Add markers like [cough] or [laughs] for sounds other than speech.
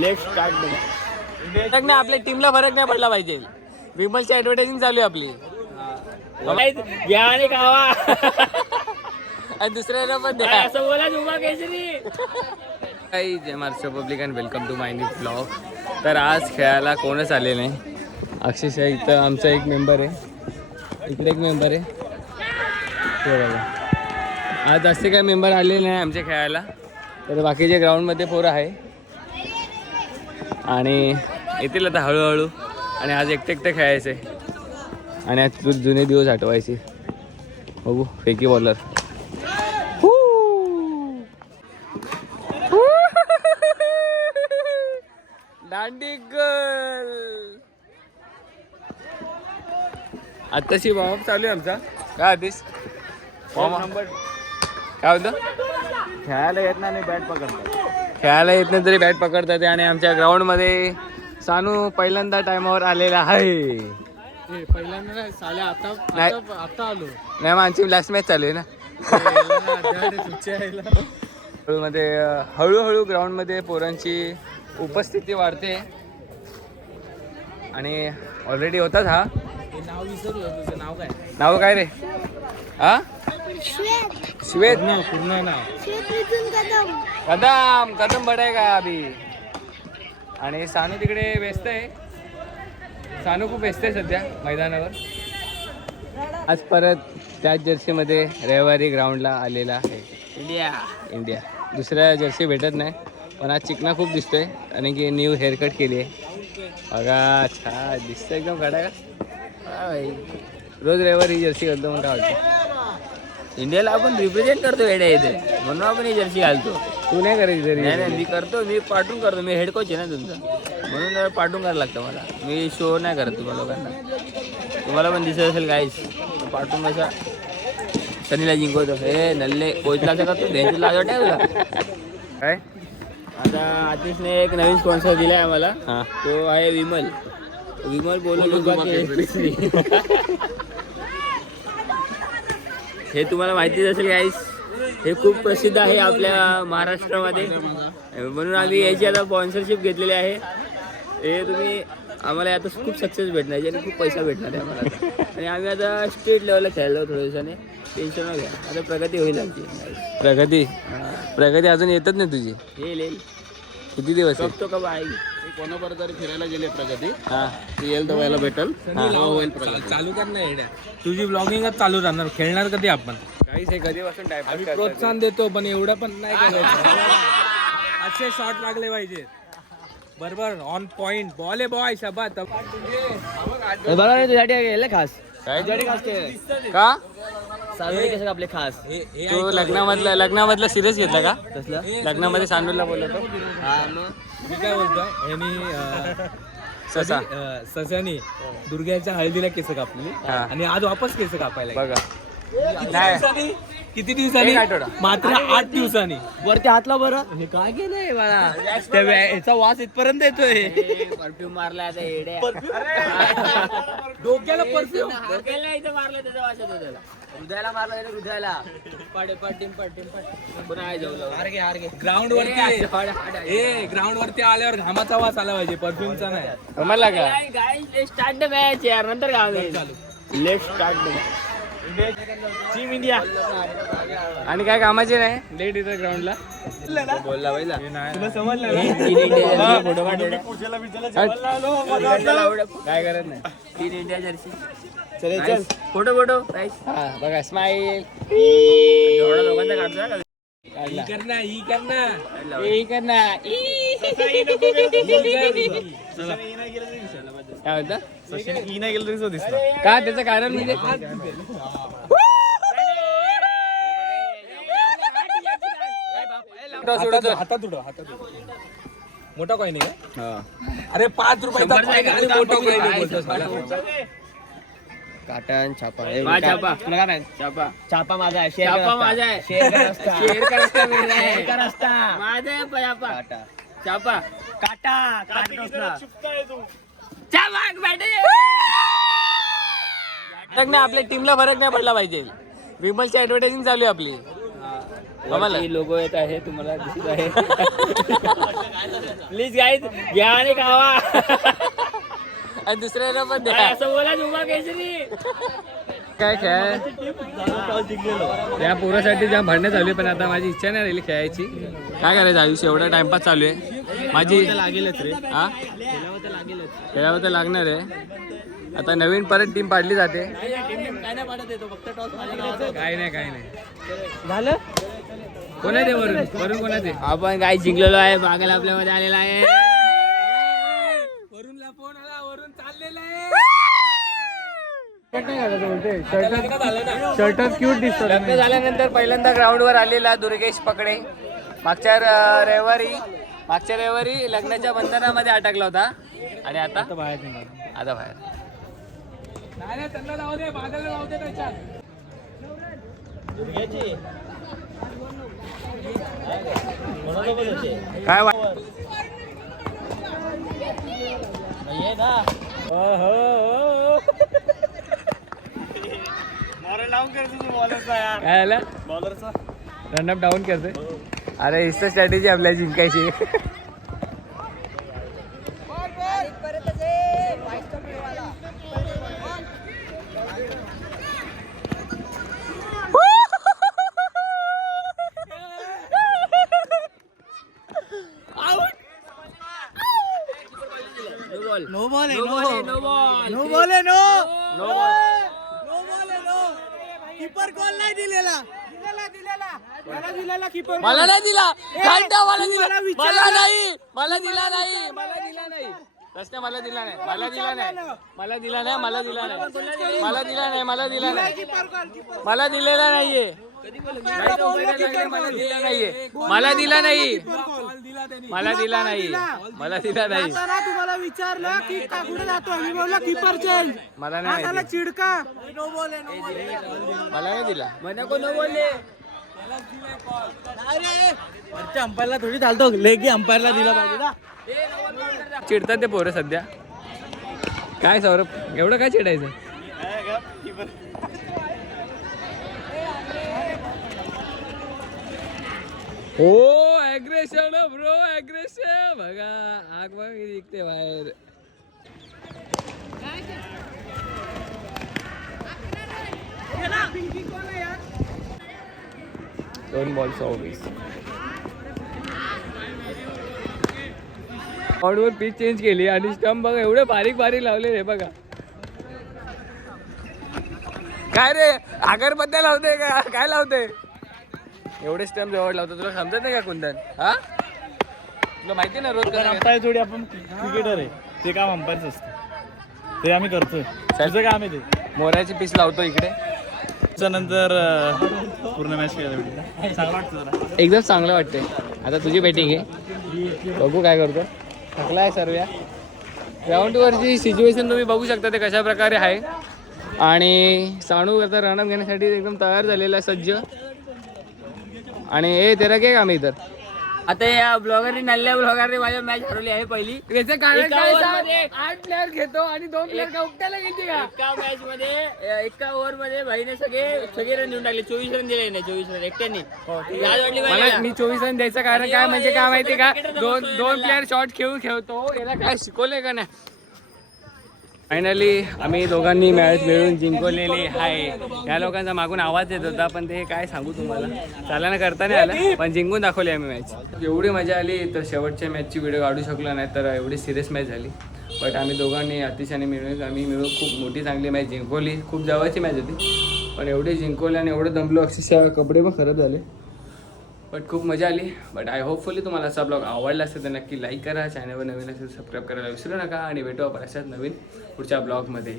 Left start नाही. आपल्या टीमला फरक नाही पडला पाहिजे. विमलची ऍडव्हर्टायझिंग चालू आहे आपली. घ्या आणि खावा. आणि दुसऱ्याला पण काय द्या असं बोला केसरी. काही जय Maharashtra public and welcome to my new blog तर आज खेळायला कोणच आले नाही. अक्षरशः इथं आमचा एक मेंबर आहे. इकडे एक मेंबर आहे. ते बघा. आज जास्त काही मेंबर आलेले नाही आमच्या खेळायला. तर बाकीचे ग्राउंडमध्ये पोरं आहे आणि येतील आता हळूहळू. आणि आज एकटे एकटे खेळायचे आणि आज तू जुने दिवस आठवायचे. बघू फेकी बॉलर दांडी गर्ल आत्ताशी वॉर्मअप चालू आहे आमचा. काय आधीच नंबर काय होतं खेळायला येत नाही बॅट पकडतात खेळायला येत नाही तरी बॅट पकडतात आणि आमच्या ग्राउंडमध्ये सानू पहिल्यांदा टायमावर आलेला आहे. पहिल्यांदा साले आता नाही. आमची लास्ट मॅच चालू आहे ना. मध्ये हळूहळू ग्राउंडमध्ये पोरांची उपस्थिती वाढते. आणि ऑलरेडी होताच हा नाव विसरलो तुझं नाव काय? नाव काय रे? हा? श्वेत. नाव पूर्ण नाव कदम. कदम बडाय का अभि? आणि सानू तिकडे व्यस्त आहे. सानू खूप व्यस्त आहे सध्या मैदानावर. आज परत त्याच जर्सीमध्ये रविवारी ग्राउंडला आलेला आहे. इंडिया. इंडिया. दुसऱ्या जर्सी भेटत नाही पण आज चिकना खूप दिसतोय. आणि की न्यू हेअरकट केली आहे. बघा छान दिसतंय एकदम कडा का? रोज रविवारी ही जर्सी घालतो मग काय वाटतं? इंडियाला आपण रिप्रेझेंट करतो वेड्या इथे. म्हणून आपण ही जर्सी घालतो. तू नाही करायची तरी नाही नाही मी करतो मी पाठवून करतो. मी हेड कोच आहे ना तुमचा. म्हणून पाठवून करायला लागतं मला. मी शो नाही करत तुम्हाला लोकांना. तुम्हाला पण दिसत असेल काहीच पाठवून कसा सनीला जिंकवतो. हे नल्ले कोचला असं करतो त्यांची लाज तुला. काय? आता आतिशने एक नवीन स्पॉन्सर दिला आहे आम्हाला तो आहे विमल. विमल बोलून हे तुम्हाला माहितीच असेल गाईस हे खूप प्रसिद्ध आहे आपल्या महाराष्ट्रामध्ये. म्हणून आम्ही याची आता स्पॉन्सरशिप घेतलेली आहे. हे तुम्ही आम्हाला आता खूप सक्सेस भेटणार आहे आणि खूप पैसा भेटणार आहे आम्हाला. आणि आम्ही आता स्टेट लेवलला खेळलो थोड्या दिवसाने. टेन्शन न घ्या. आता प्रगती होईल आमची. प्रगती. प्रगती अजून येतच नाही तुझी? येईल येईल. किती दिवस आहे? तो कब आएगी. कोणाबरोबर तरी फिरायला गेले प्रगती? हा. ती येईल दवायला भेटल. होईल प्रगती. चालू कर ना येड्या. तुझी ब्लॉगिंगच चालू राहणार. खेळणार कधी आपण? काहीच हे कधीपासून आम्ही टाइम प्रोत्साहन देतो पण एवढं पण नाही करायचं. असे शॉट लागले पाहिजे. बरोबर? ऑन पॉइंट बॉल आहे बॉय बघा तुझ्यासाठी खास. काय? का? सावळी कसं आपले खास? तू लग्नामधलं लग्नामधलं सिरियस घेतला का? कसलं? लग्नामध्ये सांडूला बोलतो मी काय बोलतो? यांनी ससा. अं, सस्यानी दुर्ग्याच्या हळदीला केस कापली. आणि आज वापस केस कापायला. बघा. किती नाही. दिवसांनी? किती दिवसांनी. मात्र आठ दिवसांनी. वरती हातला बरं. हे काय केलंय मला त्या वे- याचा वास इथपर्यंत येतोय. परफ्यूम मारला आता येड्या. डोक्याला परफ्यूम. डोक्याला इथं मारलं त्याचा वास येतो त्याला. हृदयाला मारलं त्याने हृदयाला. पाटे पाटीम पाटीम पुन्हा आहे ग्राउंड वरती ए ग्राउंड वरती आल्यावर घामाचा वास आला पाहिजे परफ्यूमचा नाही. तुम्हाला का स्टार्ट द मॅच यार नंतर काय left start the match team India आणि काय कामाचे नाही लेट इथं ग्राउंडला बोलला काय करत नाही? टीम इंडिया जर्सी चल चल. Photo photo. हा बघा स्माईल एवढा लोकांचा काढतो का? काढला. करना ही करना [laughs] [laughs] ए, कर ना. ई. काय होतं का? त्याचं कारण म्हणजे? सोडतो. हातात उडव हातात उडव मोठा कॉईन आहे का अरे पाच रुपयाचा coin आहे आणि मोठा coin आहे बोलतोस मला. काटन छापा. छापा. तुला काय माहीत? छापा. छापा माझा आहे छापा माझा आहे. शेर का रस्ता [laughs] शेर का रस्ता मिळ रहा शेर का रस्ता माझा आहे छापा. काटा. छापा. काटा काटा. फरक नाही आपल्या टीमला फरक नाही पडला पाहिजे. विमलची ऍडव्हर्टायझिंग चालू आहे आपली. आम्हाला. लोगो येत आहे तुम्हाला दिसत आहे. प्लीज गाईज घ्या आणि खावा. आणि दुसऱ्याला पण द्या. असं बोला उमा केसरी. काय खेळ? या पोरासाठी जाम भांडणं चालू आहे पण आता माझी इच्छा नाही राहिली खेळायची. काय करायचं आयुष्य? एवढा टाइमपास चालू आहे. माझी लागेलच रे. हा? खेळावं तर लागणार आहे. आता नवीन परत टीम पाडली जाते. काय नाही काय नाही. झालं? कोण आहे ते वरून? वरून कोण आहे ते आपण काय जिंकलेलो आहे? मागायला आपल्यामध्ये आलेला आहे. वरूनला फोन आला वरून चाललेला आहे. शर्टच क्यूट दिसतो. लग्न झाल्यानंतर पहिल्यांदा ग्राउंडवर आलेला दुर्गेश पकडे. मागच्या रविवारी मागच्या रविवारी लग्नाच्या बंधनामध्ये अटकला होता. आणि आता? बाहेर आता बाहेर. नाही नाही, त्यांना जाऊ दे बाजारला जाऊ दे त्याच्यात काय वा- काय आलं? रनअप डाऊन करते अरे हिच स्ट्रॅटेजी आपल्या जिंकायची. No ball no ball no ball no ball no no ball no keeper call नाही दिलेला. मला दिलेला कीपर मला नाही दिला. घंटा मला दिला. मला मला. नाही. मला दिला नाही. मला दिला नाही. मला दिला नाही. मला दिला नाही. मला दिला नाही मला दिला नाही. मला दिला नाही मला दिला नाही. कीपर कॉल कीपर मला दिलेला नाहीये. मला दिला नाहीये. मला दिला नाही दिला मला दिला नाही मला दिला नाही. तुम्हाला विचारलं की का कुठे जातो मी बोललो कीपर चेंज मला नाही माहिती. चिडका. नो बोले नो बोले मला नाही दिला. मना को नो बोलले वरच्या अंपायरला थोडी चालतो लेगी अंपायरला दिला पाहिजे ना. चिडतात ते पोरं सध्या. काय सौरभ? एवढं काय चिडायचं? हो ऍग्रेशन ब्रो ऍग्रेशन बघा आग बघ निघते बाहेर. दोन बॉल सव्वीस वर पीच चेंज केली आणि स्टंप बघा एवढे बारीक बारीक लावले रे बघा. काय रे अगरबत्त्या लावते का? काय लावते? एवढे स्टंप जवळ लावतो. तुला समजत नाही का कुंदन? हा? तुला माहिती ना रोज? अंपायर जोडी आपण क्रिकेटर आहे. ते काम अंपायरच असतं. ते आम्ही करतोय. तुझं काम आहे ते. मोराची पीस लावतो इकडे. नंतर पूर्ण मॅच खेळायला चांगलं वाटतं एकदम चांगलं वाटतंय. आता तुझी बॅटिंग आहे. बघू काय करतो थकला आहे सर्व ग्राउंडवरची सिच्युएशन तुम्ही बघू शकता ते कशा प्रकारे आहे. आणि साणू आता रनअप घेण्यासाठी एकदम तयार झालेला आहे सज्ज. आणि ए तेरा काय काम इतर आता या ब्लॉगरने नल्ल्या ब्लॉगरने माझ्या मॅच हरवली आहे पहिली. याचं कारण एका काय सांग? मध्ये आठ प्लेअर घेतो आणि दोन प्लेअर का उपटायला घेते का? एका मॅच मध्ये एका ओव्हरमध्ये भाईने सगळे सगळे रन देऊन टाकले. चोवीस रन दिले नाही चोवीस रन एकट्याने. लाज वाटली मला मला मी चोवीस रन द्यायचं कारण काय म्हणजे काय माहिती का? दोन दोन प्लेअर शॉट खेळून खेळतो याला काय शिकवलंय का नाही? फायनली आम्ही दोघांनी मॅच मिळून जिंकवलेली आहे. या लोकांचा मागून आवाज येत होता पण ते काय सांगू तुम्हाला? चालना करता नाही आलं पण जिंकून दाखवली आम्ही मॅच एवढी मजा आली तर शेवटच्या मॅचची व्हिडिओ काढू शकलो नाही तर एवढी सिरियस मॅच झाली. बट आम्ही दोघांनी अतिशयाने मिळून आम्ही मिळून खूप मोठी चांगली मॅच जिंकवली. खूप जवळची मॅच होती पण एवढी जिंकवली आणि एवढं दमलो अक्षरशः कपडे पण खराब झाले. बट खूप मजा आली. बट आय होपफुली तुम्हाला असा ब्लॉग आवडला असेल तर नक्की लाईक करा. चॅनलवर नवीन असेल सबस्क्राईब करायला विसरू नका. आणि भेटू आपण अशाच नवीन पुढच्या ब्लॉगमध्ये